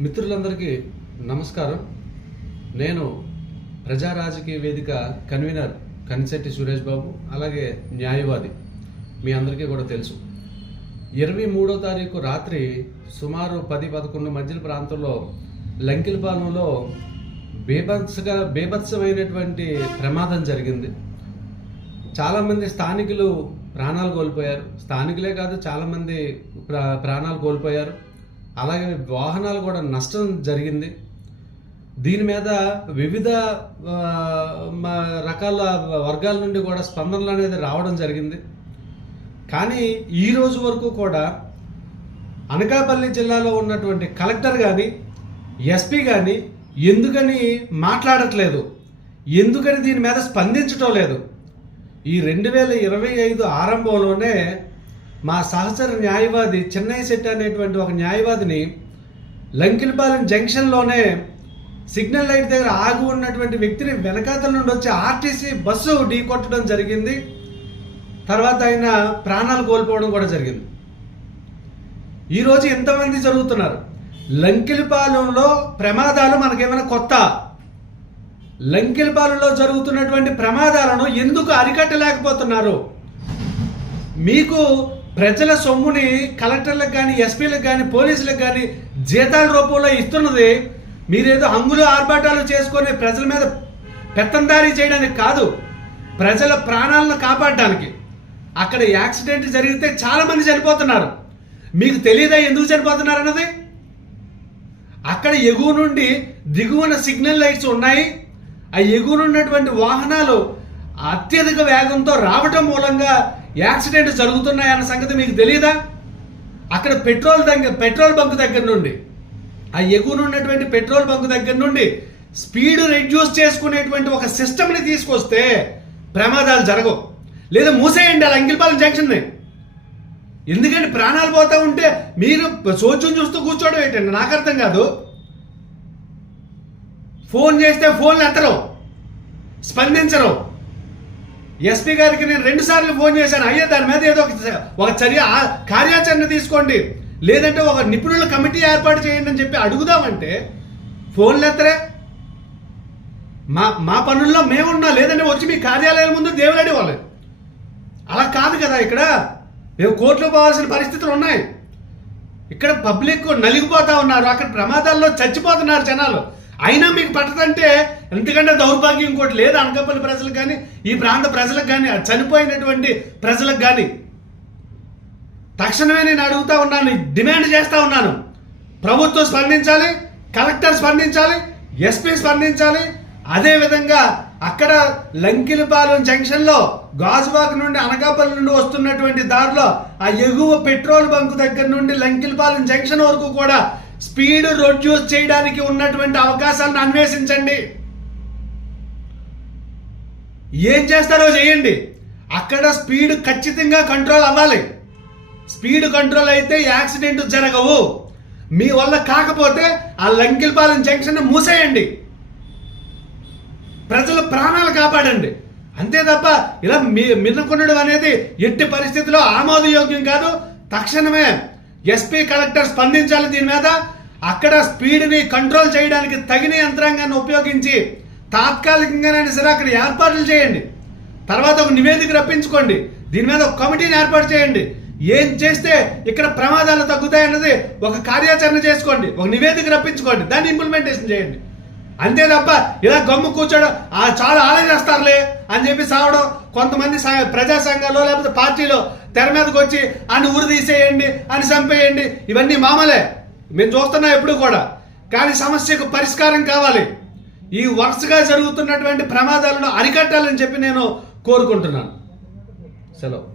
మిత్రులందరికీ నమస్కారం. నేను ప్రజా రాజకీయ వేదిక కన్వీనర్ కనిశెట్టి సురేష్ బాబు అలాగే న్యాయవాది మీ అందరికీ కూడా తెలుసు. ఇరవై మూడో తారీఖు రాత్రి సుమారు పది పదకొండు మధ్యల ప్రాంతంలో లంకిలపాలెంలో బీభత్సగా బీభత్సమైనటువంటి ప్రమాదం జరిగింది. చాలామంది స్థానికులు ప్రాణాలు కోల్పోయారు. స్థానికులే కాదు చాలామంది ప్రా ప్రాణాలు కోల్పోయారు. అలాగే వాహనాలు కూడా నష్టం జరిగింది. దీని మీద వివిధ రకాల వర్గాల నుండి కూడా స్పందనలు అనేది రావడం జరిగింది. కానీ ఈ రోజు వరకు కూడా అనకాపల్లి జిల్లాలో ఉన్నటువంటి కలెక్టర్ కానీ ఎస్పీ కానీ ఎందుకని మాట్లాడట్లేదు? ఎందుకని దీని మీద స్పందించటం లేదు? ఈ రెండు వేల ఇరవై ఐదు ఆరంభంలోనే మా సహచర న్యాయవాది చెన్నై శెట్టి అనేటువంటి ఒక న్యాయవాదిని లంకిలపాలెం జంక్షన్లోనే సిగ్నల్ లైట్ దగ్గర ఆగి ఉన్నటువంటి వ్యక్తిని వెనకాతల నుండి వచ్చి ఆర్టీసీ బస్సు ఢీ కొట్టడం జరిగింది. తర్వాత ఆయన ప్రాణాలు కోల్పోవడం కూడా జరిగింది. ఈరోజు ఎంతమంది జరుగుతున్నారు? లంకిలపాలెంలో ప్రమాదాలు మనకేమైనా కొత్త? లంకిలపాలెంలో జరుగుతున్నటువంటి ప్రమాదాలను ఎందుకు అరికట్టలేకపోతున్నారు? మీకు ప్రజల సొమ్ముని కలెక్టర్లకు కానీ ఎస్పీలకు కానీ పోలీసులకు కానీ జీతాల రూపంలో ఇస్తున్నది మీరేదో హంగులు ఆర్భాటాలు చేసుకొని ప్రజల మీద పెత్తందారీ చేయడానికి కాదు ప్రజల ప్రాణాలను కాపాడడానికి అక్కడ యాక్సిడెంట్ జరిగితే చాలామంది చనిపోతున్నారు. మీకు తెలియదా ఎందుకు చనిపోతున్నారు అన్నది? అక్కడ ఎగువ నుండి దిగువన సిగ్నల్ లైట్స్ ఉన్నాయి. ఆ ఎగువనున్నటువంటి వాహనాలు అత్యధిక వేగంతో రావటం మూలంగా యాక్సిడెంట్ జరుగుతున్నాయన్న సంగతి మీకు తెలియదా అక్కడ పెట్రోల్ దగ్గర పెట్రోల్ బంక్ దగ్గర నుండి ఆ ఎగునున్నటువంటి పెట్రోల్ బంక్ దగ్గర నుండి స్పీడ్ రెడ్యూస్ చేసుకునేటువంటి ఒక సిస్టమ్ని తీసుకొస్తే ప్రమాదాలు జరగవు. లేదా మూసేయండి అలా అంగిల్పాలెం జంక్షన్ని. ఎందుకంటే ప్రాణాలు పోతా ఉంటే మీరు సోచ్యం చూస్తూ కూర్చోవడం ఏంటండి? నాకు అర్థం కాదు. ఫోన్ చేస్తే ఫోన్లు ఎత్తరు స్పందించరు. ఎస్పీ గారికి నేను రెండు సార్లు ఫోన్ చేశాను. అయ్యే దాని మీద ఏదో ఒక చర్య కార్యాచరణ తీసుకోండి. లేదంటే ఒక నిపుణుల కమిటీ ఏర్పాటు చేయండి అని చెప్పి అడుగుదామంటే ఫోన్లు ఎత్తరే. మా మా పనుల్లో మేమున్నా లేదంటే వచ్చి మీ కార్యాలయాల ముందు దేవులాడి వాళ్ళు అలా కాదు కదా ఇక్కడ. మేము కోర్టులో పోవాల్సిన పరిస్థితులు ఉన్నాయి. ఇక్కడ పబ్లిక్ నలిగిపోతా ఉన్నారు. అక్కడ ప్రమాదాల్లో చచ్చిపోతున్నారు జనాలు. అయినా మీకు పట్టదంటే ఎందుకంటే దౌర్భాగ్యం ఇంకోటి లేదు అనకాపల్లి ప్రజలకు కానీ ఈ ప్రాంత ప్రజలకు కానీ చనిపోయినటువంటి ప్రజలకు కానీ. తక్షణమే నేను అడుగుతా ఉన్నాను డిమాండ్ చేస్తా ఉన్నాను. ప్రభుత్వం స్పందించాలి కలెక్టర్ స్పందించాలి ఎస్పీ స్పందించాలి. అదేవిధంగా అక్కడ లంకిలపాలెం జంక్షన్లో గాజువాక్ నుండి అనకాపల్లి నుండి వస్తున్నటువంటి దారిలో ఆ ఎగువ పెట్రోల్ బంక్ దగ్గర నుండి లంకిలపాలెం జంక్షన్ వరకు కూడా స్పీడ్ రొడ్యూస్ చేయడానికి ఉన్నటువంటి అవకాశాలను అన్వేషించండి. ఏం చేస్తారో చేయండి. అక్కడ స్పీడ్ ఖచ్చితంగా కంట్రోల్ అవ్వాలి. స్పీడ్ కంట్రోల్ అయితే యాక్సిడెంట్ జరగవు. మీ వల్ల కాకపోతే ఆ లంకిల్పాలెం జంక్షన్ మూసేయండి. ప్రజల ప్రాణాలు కాపాడండి. అంతే తప్ప ఇలా మీ మిన్నకుండడం అనేది ఎట్టి పరిస్థితిలో ఆమోదయోగ్యం కాదు. తక్షణమే ఎస్పీ కలెక్టర్ స్పందించాలి దీని మీద. అక్కడ స్పీడ్ని కంట్రోల్ చేయడానికి తగిన యంత్రాంగాన్ని ఉపయోగించి తాత్కాలికంగానైనా సరే అక్కడ ఏర్పాట్లు చేయండి. తర్వాత ఒక నివేదిక రప్పించుకోండి. దీని మీద ఒక కమిటీని ఏర్పాటు చేయండి. ఏం చేస్తే ఇక్కడ ప్రమాదాలు తగ్గుతాయన్నది ఒక కార్యాచరణ చేసుకోండి. ఒక నివేదిక రప్పించుకోండి. దాన్ని ఇంప్లిమెంటేషన్ చేయండి. అంతే తప్ప ఇలా గమ్ము కూర్చోడం ఆ చాలా ఆలోచిస్తారులే అని చెప్పి సావడం కొంతమంది సా- ప్రజా సంఘాలు లేకపోతే పార్టీలో తెర మీదకి వచ్చి అని ఊరు తీసేయండి అని చంపేయండి. ఇవన్నీ మామూలే. మేము చూస్తున్నాం ఎప్పుడు కూడా. కానీ సమస్యకు పరిష్కారం కావాలి. ఈ వరుసగా జరుగుతున్నటువంటి ప్రమాదాలను అరికట్టాలని చెప్పి నేను కోరుకుంటున్నాను. సెలవు.